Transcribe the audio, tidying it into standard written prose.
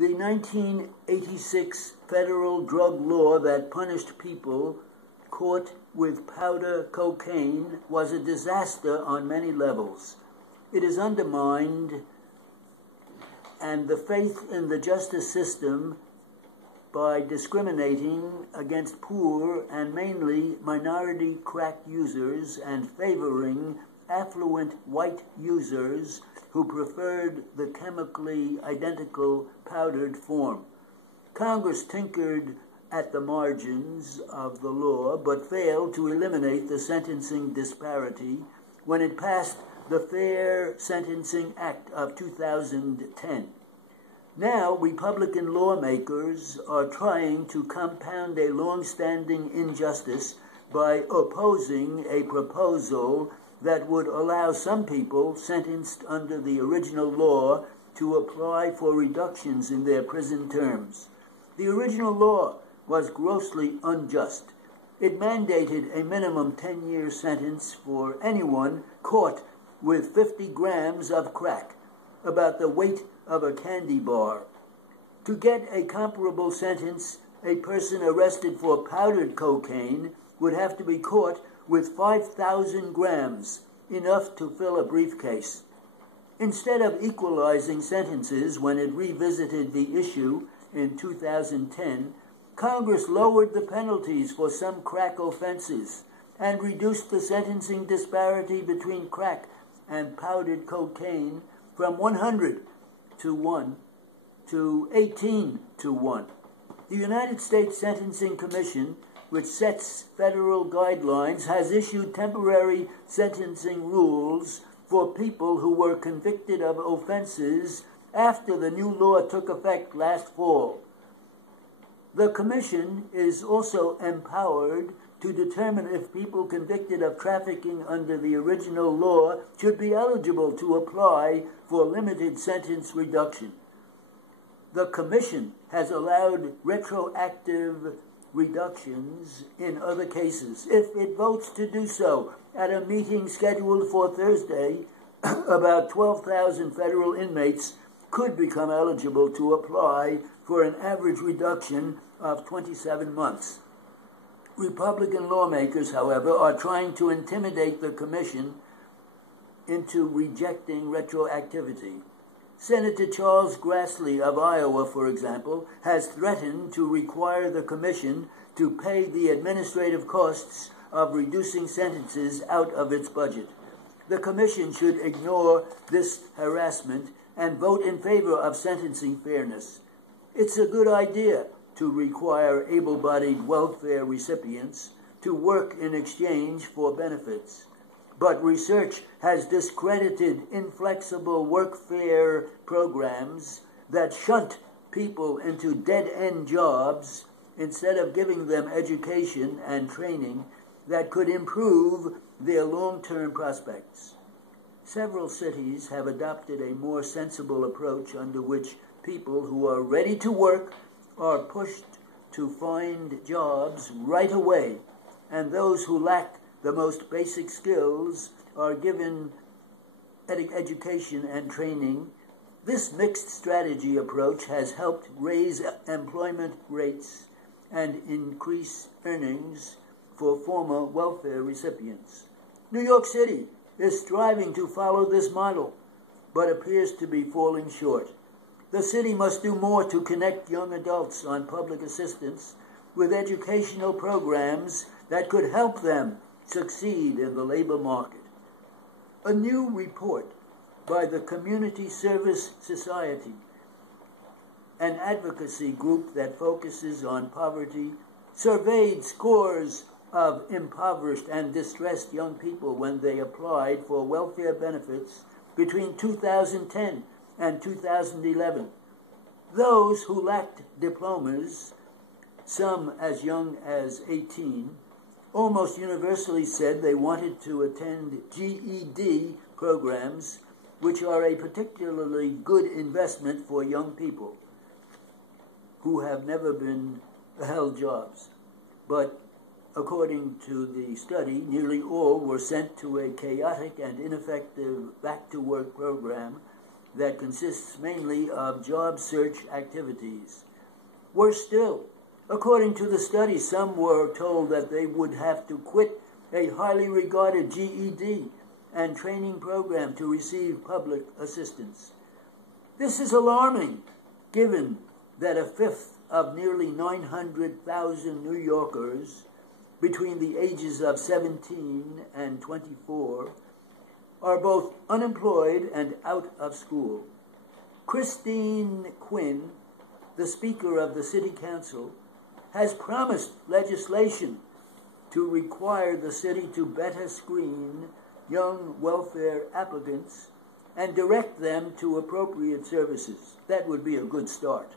The 1986 federal drug law that punished people caught with powder cocaine was a disaster on many levels. It has undermined and the faith in the justice system by discriminating against poor and mainly minority crack users and favoring affluent white users who preferred the chemically identical powdered form. Congress tinkered at the margins of the law but failed to eliminate the sentencing disparity when it passed the Fair Sentencing Act of 2010. Now, Republican lawmakers are trying to compound a long-standing injustice by opposing a proposal that would allow some people sentenced under the original law to apply for reductions in their prison terms. The original law was grossly unjust. It mandated a minimum 10-year sentence for anyone caught with 50 grams of crack, about the weight of a candy bar. To get a comparable sentence, a person arrested for powdered cocaine would have to be caught with 5,000 grams, enough to fill a briefcase. Instead of equalizing sentences when it revisited the issue in 2010, Congress lowered the penalties for some crack offenses and reduced the sentencing disparity between crack and powdered cocaine from 100 to 1 to 18 to 1. The United States Sentencing Commission, which sets federal guidelines, has issued temporary sentencing rules for people who were convicted of offenses after the new law took effect last fall. The Commission is also empowered to determine if people convicted of trafficking under the original law should be eligible to apply for limited sentence reduction. The Commission has allowed retroactive reductions in other cases. If it votes to do so at a meeting scheduled for Thursday, about 12,000 federal inmates could become eligible to apply for an average reduction of 27 months. Republican lawmakers, however, are trying to intimidate the Commission into rejecting retroactivity. Senator Charles Grassley of Iowa, for example, has threatened to require the Commission to pay the administrative costs of reducing sentences out of its budget. The Commission should ignore this harassment and vote in favor of sentencing fairness. It's a good idea to require able-bodied welfare recipients to work in exchange for benefits. But research has discredited inflexible workfare programs that shunt people into dead-end jobs instead of giving them education and training that could improve their long-term prospects. Several cities have adopted a more sensible approach under which people who are ready to work are pushed to find jobs right away, and those who lack the most basic skills are given education and training. This mixed strategy approach has helped raise employment rates and increase earnings for former welfare recipients. New York City is striving to follow this model, but appears to be falling short. The city must do more to connect young adults on public assistance with educational programs that could help them succeed in the labor market. A new report by the Community Service Society, an advocacy group that focuses on poverty, surveyed scores of impoverished and distressed young people when they applied for welfare benefits between 2010 and 2011. Those who lacked diplomas, some as young as 18, almost universally said they wanted to attend GED programs, which are a particularly good investment for young people who have never been held jobs. But according to the study, nearly all were sent to a chaotic and ineffective back-to-work program that consists mainly of job search activities. Worse still, according to the study, some were told that they would have to quit a highly regarded GED and training program to receive public assistance. This is alarming, given that a fifth of nearly 900,000 New Yorkers between the ages of 17 and 24 are both unemployed and out of school. Christine Quinn, the Speaker of the City Council, has promised legislation to require the city to better screen young welfare applicants and direct them to appropriate services. That would be a good start.